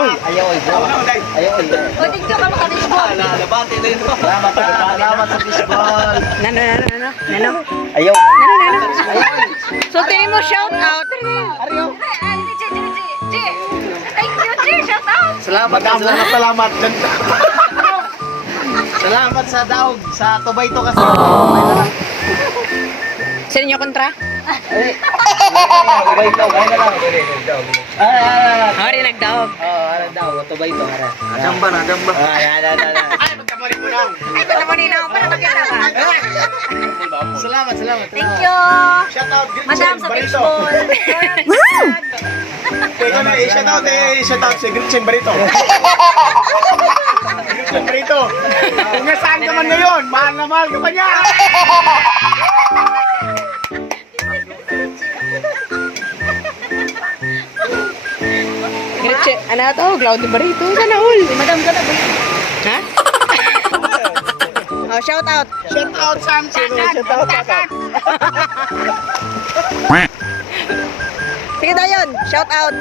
Ayaw ay bro. Ayaw ay. O, tignan ka maka-baseball. Lalabati na yun. Salamat sa baseball. Nano. Ayaw. Nano. So, tinin mo shout out. Ariyo. Thank you, G. Shout out. Salamat. Salamat. Salamat sa daog. Sa tubay to kasi. Sino nyo kontra? Tubay to. Kaya na lang. Hari nagdaog. Daog. Tubay to. Jamba na. Yan. Ay, magkamali mo lang. Ay, pagkamunin ako para magkita ka. Salamat. Thank you. Shout out, Madam sa baseball. Teka na, shout out si Gretchen Barito. Gretchen Barito. Kung nasaan ka man ngayon, mahal na mahal ka pa niya. Gretchen, ano to? Cloudy Barito. Sana all. Madam ka na ba? Ha? Oh, shout out. Shout out sa shout out sa Sige tayo yun. Shout out.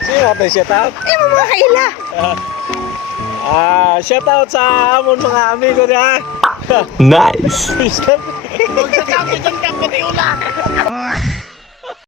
Sino natin shout out? Eh, mga kaila. Shout out sa amon mga amigo niya. Nice. Huwag sa sabi dyan kang pati ulan.